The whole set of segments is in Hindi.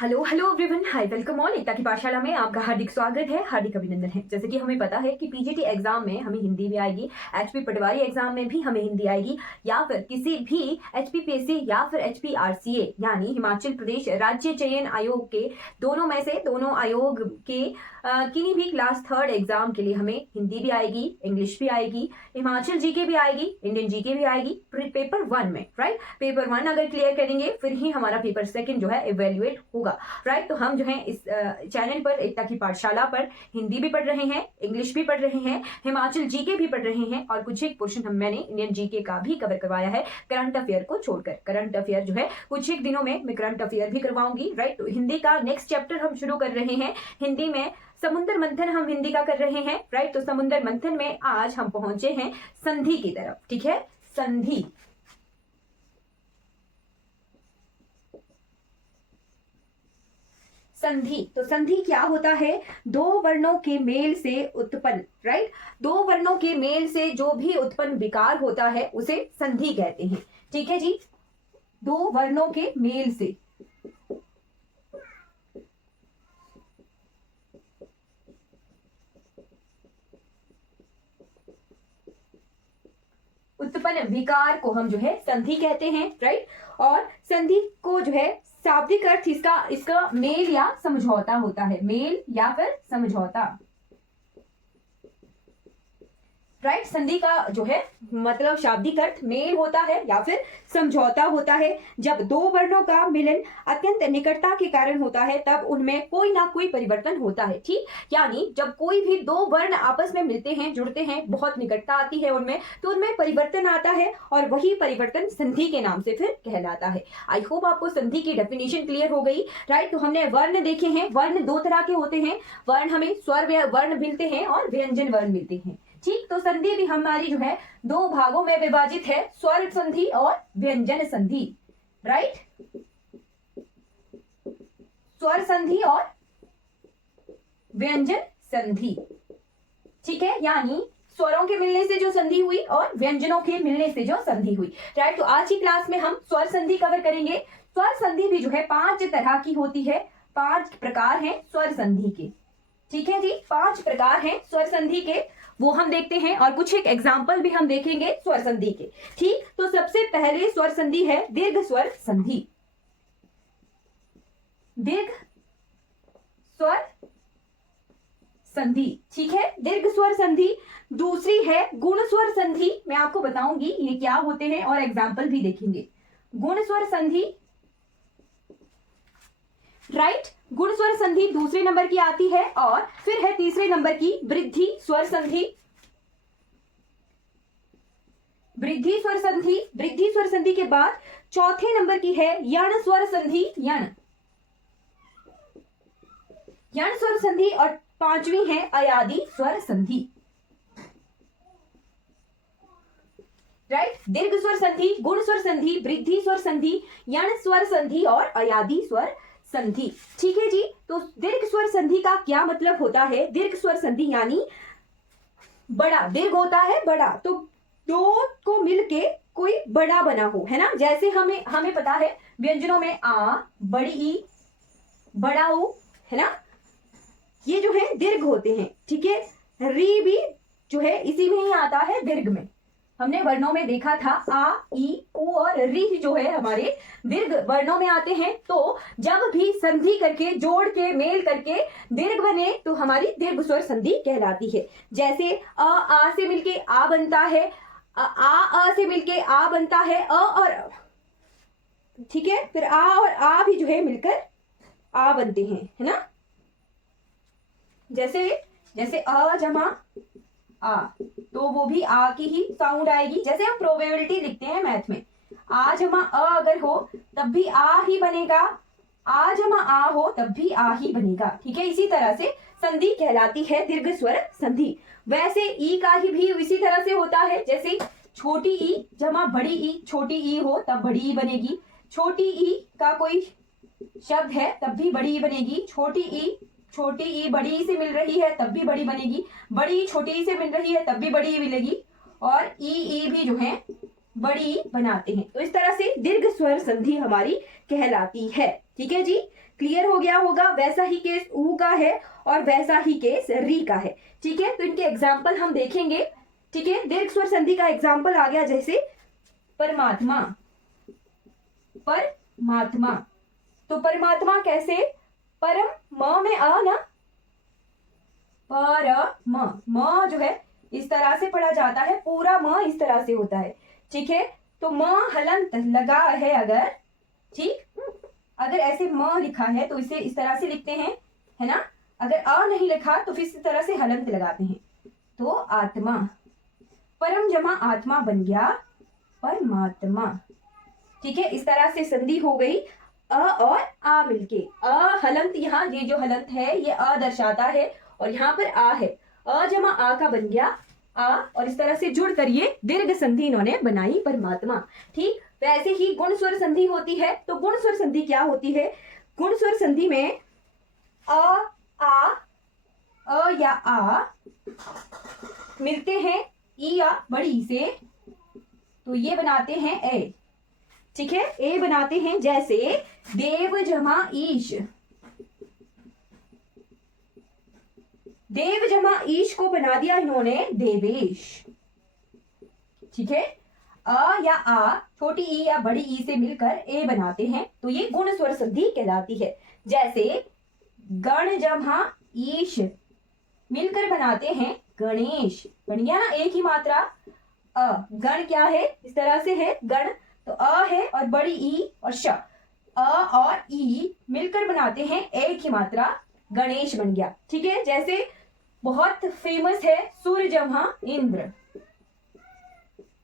Hello hello everyone, hi welcome all. Ekta की पाठशाला में आपका हार्दिक स्वागत है, हार्दिक अभिनंदन है। जैसे कि हमें पता है कि पीजीटी एग्जाम में हमें हिंदी भी आएगी, एचपी पटवारी एग्जाम में भी हमें हिंदी आएगी, या फिर किसी भी एचपीपीएससी या फिर एचपीआरसीए यानी हिमाचल प्रदेश राज्य चयन आयोग के दोनों में से दोनों आयोग के किन्हीं भी क्लास 3 एग्जाम के लिए हमें हिंदी भी आएगी, इंग्लिश भी आएगी, हिमाचल जीके भी आएगी, इंडियन जीके भी आएगी पेपर 1 में, राइट। पेपर 1 अगर क्लियर करेंगे फिर ही हमारा पेपर 2 जो है इवेल्युएट होगा, राइट। तो हम जो है इस चैनल पर एकता की पाठशाला पर हिंदी भी पढ़ रहे हैं, इंग्लिश भी पढ़ रहे हैं, हिमाचल जीके भी पढ़ रहे हैं, और कुछ एक पोर्शन मैंने इंडियन जीके का भी कवर करवाया है करंट अफेयर को छोड़कर। करंट अफेयर जो है कुछ एक दिनों में मैं करंट अफेयर भी करवाऊंगी, राइट। तो हिंदी का नेक्स्ट चैप्टर हम शुरू कर रहे हैं। हिंदी में समुद्र मंथन हम हिंदी का कर रहे हैं, राइट। तो समुद्र मंथन में आज हम पहुंचे हैं संधि की तरफ, ठीक है। संधि, संधि तो संधि क्या होता है? दो वर्णों के मेल से उत्पन्न, राइट। दो वर्णों के मेल से जो भी उत्पन्न विकार होता है उसे संधि कहते हैं, ठीक है जी। दो वर्णों के मेल से उत्पन्न विकार को हम जो है संधि कहते हैं, राइट। और संधि को जो है शाब्दिक अर्थ इसका मेल या समझौता होता है, मेल या फिर समझौता, राइट। संधि का जो है मतलब शाब्दिक अर्थ मेल होता है या फिर समझौता होता है। जब दो वर्णों का मिलन अत्यंत निकटता के कारण होता है तब उनमें कोई ना कोई परिवर्तन होता है, ठीक। यानी जब कोई भी दो वर्ण आपस में मिलते हैं, जुड़ते हैं, बहुत निकटता आती है उनमें, तो उनमें परिवर्तन आता है और वही परिवर्तन संधि के नाम से फिर कहलाता है। आई होप आपको संधि की डेफिनेशन क्लियर हो गई, राइट। तो हमने वर्ण देखे हैं, वर्ण दो तरह के होते हैं। वर्ण हमें स्वर वर्ण मिलते हैं और व्यंजन वर्ण मिलते हैं, ठीक। तो संधि भी हमारी जो है दो भागों में विभाजित है, स्वर संधि और व्यंजन संधि, राइट। स्वर संधि और व्यंजन संधि, ठीक है। यानी स्वरों के मिलने से जो संधि हुई और व्यंजनों के मिलने से जो संधि हुई, राइट। तो आज की क्लास में हम स्वर संधि कवर करेंगे। स्वर संधि भी जो है 5 तरह की होती है, 5 प्रकार हैं स्वर संधि के, ठीक है जी। 5 प्रकार हैं स्वर संधि के, वो हम देखते हैं और कुछ एक एग्जाम्पल भी हम देखेंगे स्वर संधि के, ठीक। तो सबसे पहले स्वर संधि है दीर्घ स्वर संधि, दीर्घ स्वर संधि, ठीक है, दीर्घ स्वर संधि। दूसरी है गुण स्वर संधि, मैं आपको बताऊंगी ये क्या होते हैं और एग्जाम्पल भी देखेंगे। गुण स्वर संधि, राइट। गुण स्वर संधि दूसरे नंबर की आती है, और फिर है तीसरे नंबर की वृद्धि स्वर संधि, वृद्धि स्वर संधि। वृद्धि स्वर संधि के बाद चौथे नंबर की है यण स्वर संधि, यण स्वर संधि, और 5वीं है अयादि स्वर संधि, राइट। दीर्घ स्वर संधि, गुण स्वर संधि, वृद्धि स्वर संधि, यण स्वर संधि और अयादि स्वर संधि, ठीक है जी। तो दीर्घ स्वर संधि का क्या मतलब होता है? दीर्घ स्वर संधि यानी बड़ा, दीर्घ होता है बड़ा, तो दो को मिलके कोई बड़ा बना हो, है ना। जैसे हमें पता है व्यंजनों में आ, बड़ी ई, बड़ा ओ, है ना, ये जो है दीर्घ होते हैं, ठीक है। री भी जो है इसी में ही आता है दीर्घ में। हमने वर्णों में देखा था आ, ई, उ और री जो है हमारे दीर्घ वर्णों में आते हैं। तो जब भी संधि करके, जोड़ के, मेल करके दीर्घ बने तो हमारी दीर्घ स्वर संधि कहलाती है। जैसे आ से मिलके आ बनता है, आ से मिलके आ बनता है, अ और, ठीक है। फिर आ और आ भी जो है मिलकर आ बनते हैं, है ना। जैसे अ जमा आ, तो वो भी आ की ही साउंड आएगी। जैसे हम प्रोबेबिलिटी लिखते हैं मैथ में, आ जमा अ अगर हो तब भी आ ही बनेगा, आ जमा आ हो तब भी आ ही बनेगा, ठीक है। इसी तरह से संधि कहलाती है दीर्घ स्वर संधि। वैसे ई का ही भी इसी तरह से होता है। जैसे छोटी ई जमा बड़ी ई, छोटी ई हो तब बड़ी ई बनेगी। छोटी ई का कोई शब्द है तब भी बड़ी ई बनेगी। छोटी ई बड़ी ई से मिल रही है तब भी बड़ी बनेगी। बड़ी ई छोटी ई से मिल रही है तब भी बड़ी ई मिलेगी। और ई भी जो है बड़ी बनाते हैं। तो इस तरह से दीर्घ स्वर संधि हमारी कहलाती है। ठीक है जी, क्लियर हो गया होगा। वैसा ही केस ऊ का है और वैसा ही केस री का है। ठीक है, तो इनके एग्जाम्पल हम देखेंगे। ठीक है, दीर्घ स्वर संधि का एग्जाम्पल आ गया जैसे परमात्मा, परमात्मा। तो परमात्मा कैसे, परम म में आ ना, म जो है इस तरह से पढ़ा जाता है, पूरा म इस तरह से होता है। ठीक है, तो म हलंत लगा है अगर, ठीक, अगर ऐसे म लिखा है तो इसे इस तरह से लिखते हैं, है ना। अगर अ नहीं लिखा तो फिर इस तरह से हलंत लगाते हैं। तो आत्मा, परम जमा आत्मा बन गया परमात्मा। ठीक है, इस तरह से संधि हो गई अ और आ मिलके। अ हलंत, यहाँ ये जो हलंत है ये अ दर्शाता है और यहाँ पर आ है, अ जमा आ का बन गया आ, और इस तरह से जुड़कर ये दीर्घ संधि इन्होंने बनाई परमात्मा। ठीक, वैसे ही गुण स्वर संधि होती है। तो गुण स्वर संधि क्या होती है, गुण स्वर संधि में अ या आ मिलते हैं ई या बड़ी ई से, तो ये बनाते हैं ए। ठीक है, ए बनाते हैं, जैसे देव जमा ईश, देव जमा ईश को बना दिया इन्होंने देवेश। ठीक है, अ या आ छोटी ई या बड़ी ई से मिलकर ए बनाते हैं, तो ये गुण स्वर संधि कहलाती है। जैसे गण जमा ईश मिलकर बनाते हैं गणेश, बन गया ना एक ही मात्रा। अ गण क्या है, इस तरह से है गण, तो अ है और बड़ी ई और श, अ और ई मिलकर बनाते हैं एक ही मात्रा, गणेश बन गया। ठीक है, जैसे बहुत फेमस है सूर्य जमा इंद्र,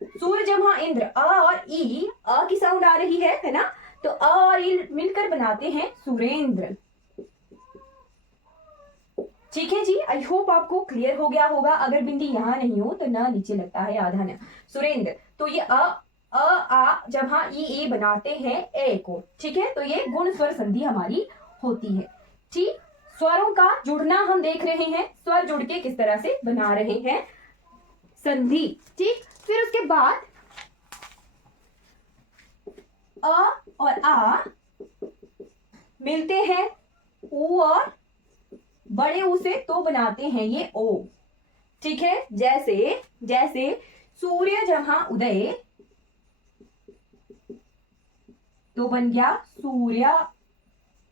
सूर्य जमा इंद्र, अ और ई, अ की साउंड आ रही है ना, तो अ और ई मिलकर बनाते हैं सुरेंद्र। ठीक है जी, आई होप आपको क्लियर हो गया होगा। अगर बिंदी यहाँ नहीं हो तो ना नीचे लगता है आधा ना, सुरेंद्र। तो ये अ आ जब ई बनाते हैं ए को। ठीक है, तो ये गुण स्वर संधि हमारी होती है। ठीक, स्वरों का जुड़ना हम देख रहे हैं, स्वर जुड़ के किस तरह से बना रहे हैं संधि। ठीक, फिर उसके बाद अ और आ मिलते हैं ऊ और बड़े ऊ से, तो बनाते हैं ये ओ। ठीक है, जैसे सूर्य जमा उदय, तो बन गया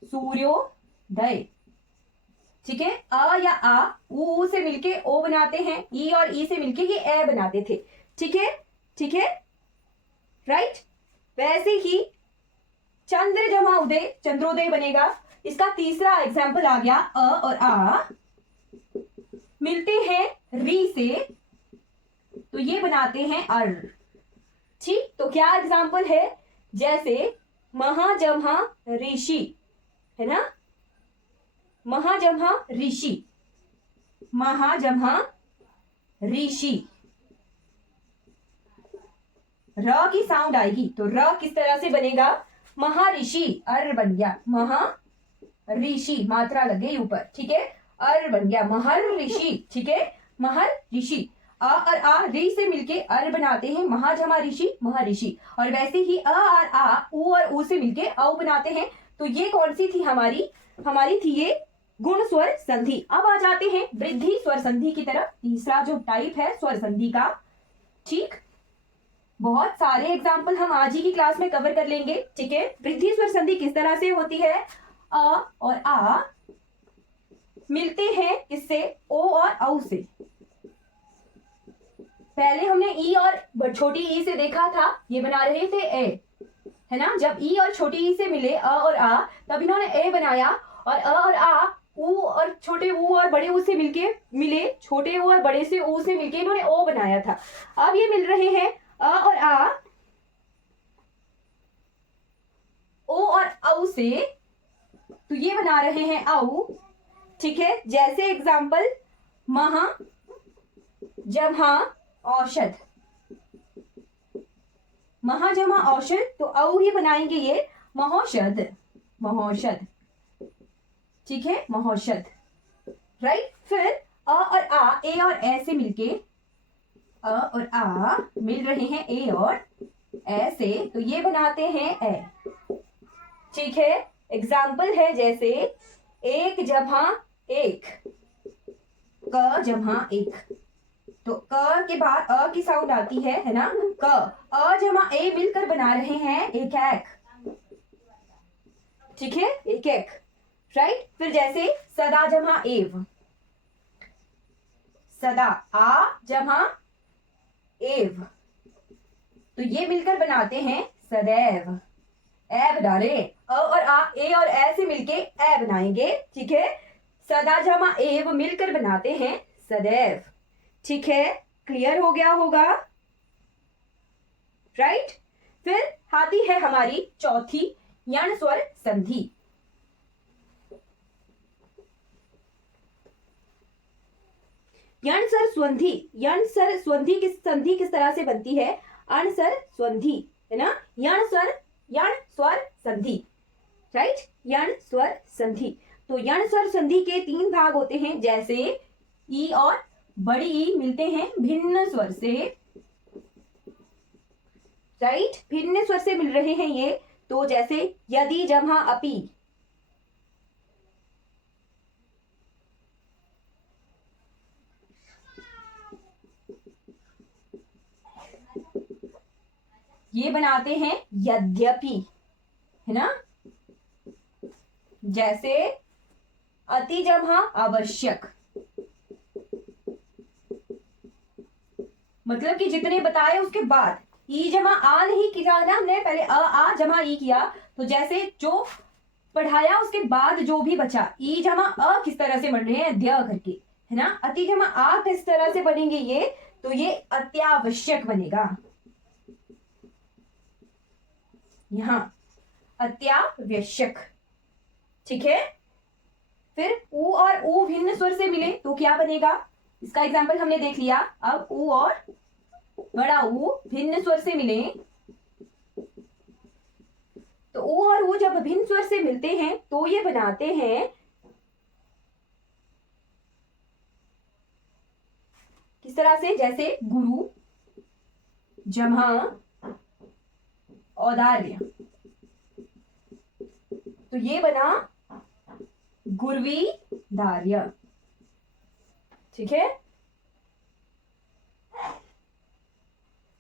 सूर्योदय। ठीक है, अ या आ ऊ से मिलके ओ बनाते हैं, ई और ई से मिलके ये ए बनाते थे। ठीक है, ठीक है, राइट। वैसे ही चंद्र जमा उदय, चंद्रोदय बनेगा। इसका तीसरा एग्जाम्पल आ गया, अ और आ मिलते हैं री से, तो ये बनाते हैं अर। ठीक, तो क्या एग्जाम्पल है, जैसे महाजम्हा ऋषि, है ना, महाजम्हा ऋषि, महाजम्हा ऋषि, र की साउंड आएगी, तो र किस तरह से बनेगा, महर्षि, अर बन गया महर्षि, मात्रा लगे ऊपर। ठीक है, अर बन गया महर्षि। ठीक है, महर्षि। अ और आ री से मिलके अर बनाते हैं महाजमा ऋषि, महर्षि। और वैसे ही अ और आ ऊ और ऊ से मिलके औ बनाते हैं, तो ये कौन सी थी हमारी थी ये गुण स्वर संधि। अब आ जाते हैं वृद्धि स्वर संधि की तरफ, तीसरा जो टाइप है स्वर संधि का। ठीक, बहुत सारे एग्जाम्पल हम आज ही की क्लास में कवर कर लेंगे। ठीक है, वृद्धि स्वर संधि किस तरह से होती है, अ और आ मिलते हैं किससे, ओ और औ से। पहले हमने ई और छोटी ई से देखा था, ये बना रहे थे ए, है ना। जब ई और छोटी ई से मिले अ और आ, तब इन्होंने ए बनाया, और अ और आ ऊ और छोटे ऊ और बड़े ऊ से मिले, छोटे ऊ और बड़े से ऊ से मिलके इन्होंने ओ बनाया था। अब ये मिल रहे हैं अ और आ ओ और औ से, तो ये बना रहे हैं औ। ठीक है, जैसे एग्जाम्पल महा जमा औषध, महाजमा औषध, तो औ ही बनाएंगे ये महौषध, महौषध। ठीक है, महौषध, राइट। फिर अ और आ ए और ए से मिलके अ और आ मिल रहे हैं ए और ए से, तो ये बनाते हैं ए। ठीक है, एग्जाम्पल है जैसे एक जमा एक, क जमा एक, तो क के बाद अ की साउंड आती है ना, क। अ जमा ए मिलकर बना रहे हैं एक एक। ठीक है, एक एक, राइट। फिर जैसे सदा जमा एव, सदा आ जमा एव, तो ये मिलकर बनाते हैं सदैव। ए बना रहे, अ और आ ए और ए से मिलके ए बनाएंगे। ठीक है, सदा जमा एव मिलकर बनाते हैं सदैव। ठीक है, क्लियर हो गया होगा, राइट। फिर आती है हमारी चौथी यण स्वर संधि। यण स्वर संधि, यण स्वर संधि किस तरह से बनती है, अण स्वर संधि, है ना। यण स्वर संधि, राइट, यण स्वर संधि। तो यण स्वर संधि के 3 भाग होते हैं, जैसे ई और बड़ी ई मिलते हैं भिन्न स्वर से, राइट, भिन्न स्वर से मिल रहे हैं ये। तो जैसे यदि जमा अपि, ये बनाते हैं यद्यपि, है ना। जैसे अति जमा आवश्यक, मतलब कि जितने बताए उसके बाद ई जमा आ नहीं किया ना हमने, पहले आ जमा ई किया। तो जैसे जो पढ़ाया उसके बाद जो भी बचा, ई जमा अ किस तरह से बन रहे हैं, द्य करके, है ना। अति जमा आ किस तरह से बनेंगे ये, तो ये अत्यावश्यक बनेगा, यहां अत्यावश्यक। ठीक है, फिर ऊ और ऊ भिन्न स्वर से मिले तो क्या बनेगा, इसका एग्जाम्पल हमने देख लिया। अब ऊ और बड़ा ऊ भिन्न स्वर से मिले, तो ऊ और ऊ जब भिन्न स्वर से मिलते हैं तो ये बनाते हैं किस तरह से, जैसे गुरु जमा औदार्य, तो ये बना गुरवी दार्य। ठीक है,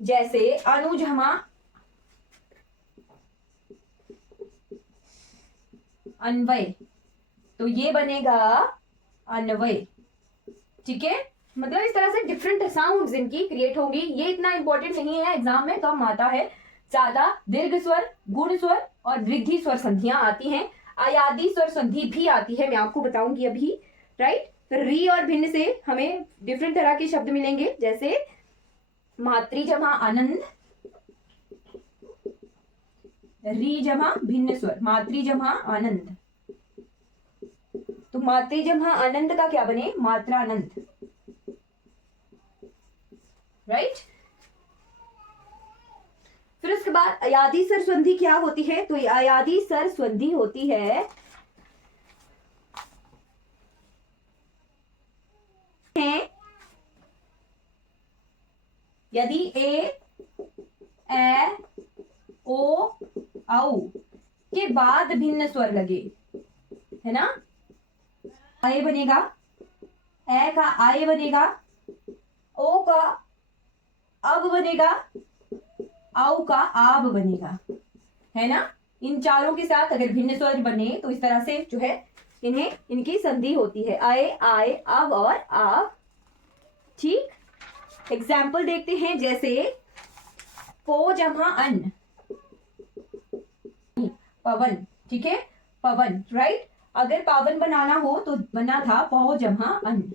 जैसे अनु जमा अन्वय, तो ये बनेगा अन्वय। ठीक है, मतलब इस तरह से डिफरेंट साउंड्स इनकी क्रिएट होंगी। ये इतना इंपॉर्टेंट नहीं है, एग्जाम में कम आता है, ज्यादा दीर्घ स्वर, गुण स्वर और वृद्धि स्वर संधियां आती हैं। अयादी स्वर संधि भी आती है, मैं आपको बताऊंगी अभी, राइट। फिर री और भिन्न से हमें डिफरेंट तरह के शब्द मिलेंगे, जैसे मातृ जमा आनंद, री जमा भिन्न स्वर, मातृ जमा आनंद, तो मातृ जमा आनंद का क्या बने, मात्रानंद, राइट। फिर उसके बाद अयादी स्वर संधि क्या होती है, तो अयादी स्वर संधि होती है यदि ए ओ औ के बाद भिन्न स्वर लगे, है ना। आए बनेगा, ए का आए बनेगा, ओ का अब बनेगा, औ का आब बनेगा, है ना। इन चारों के साथ अगर भिन्न स्वर बने तो इस तरह से जो है इन्हें इनकी संधि होती है, आए आए अब और आब। ठीक, एग्जाम्पल देखते हैं, जैसे पो जमा अन्न, पवन, ठीक है, पवन, राइट। अगर पावन बनाना हो तो बना था पो जमा अन्न,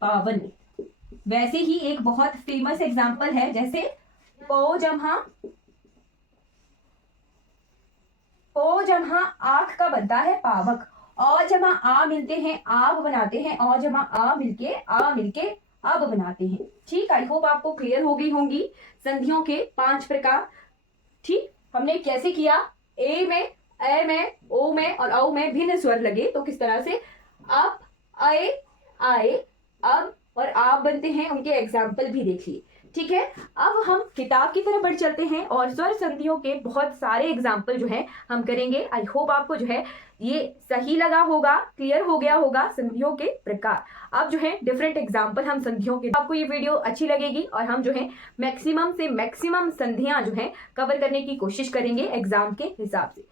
पावन। वैसे ही एक बहुत फेमस एग्जाम्पल है, जैसे पो जमा आंख का बनता है पावक, औ जमा आ मिलते हैं आब बनाते हैं, औ जमा आ मिलके अब बनाते हैं। ठीक, आई होप आपको क्लियर हो गई होंगी संधियों के 5 प्रकार। ठीक, हमने कैसे किया, ए में ओ में और औ में भिन्न स्वर लगे तो किस तरह से, अब आए आए अब और आप बनते हैं उनके एग्जाम्पल भी देखिए। ठीक है, अब हम किताब की तरफ बढ़ चलते हैं और स्वर संधियों के बहुत सारे एग्जाम्पल जो है हम करेंगे। आई होप आपको जो है ये सही लगा होगा, क्लियर हो गया होगा संधियों के प्रकार। अब जो है डिफरेंट एग्जाम्पल हम संधियों के, आपको ये वीडियो अच्छी लगेगी और हम जो है मैक्सिमम से मैक्सिमम संधियां जो है कवर करने की कोशिश करेंगे एग्जाम के हिसाब से।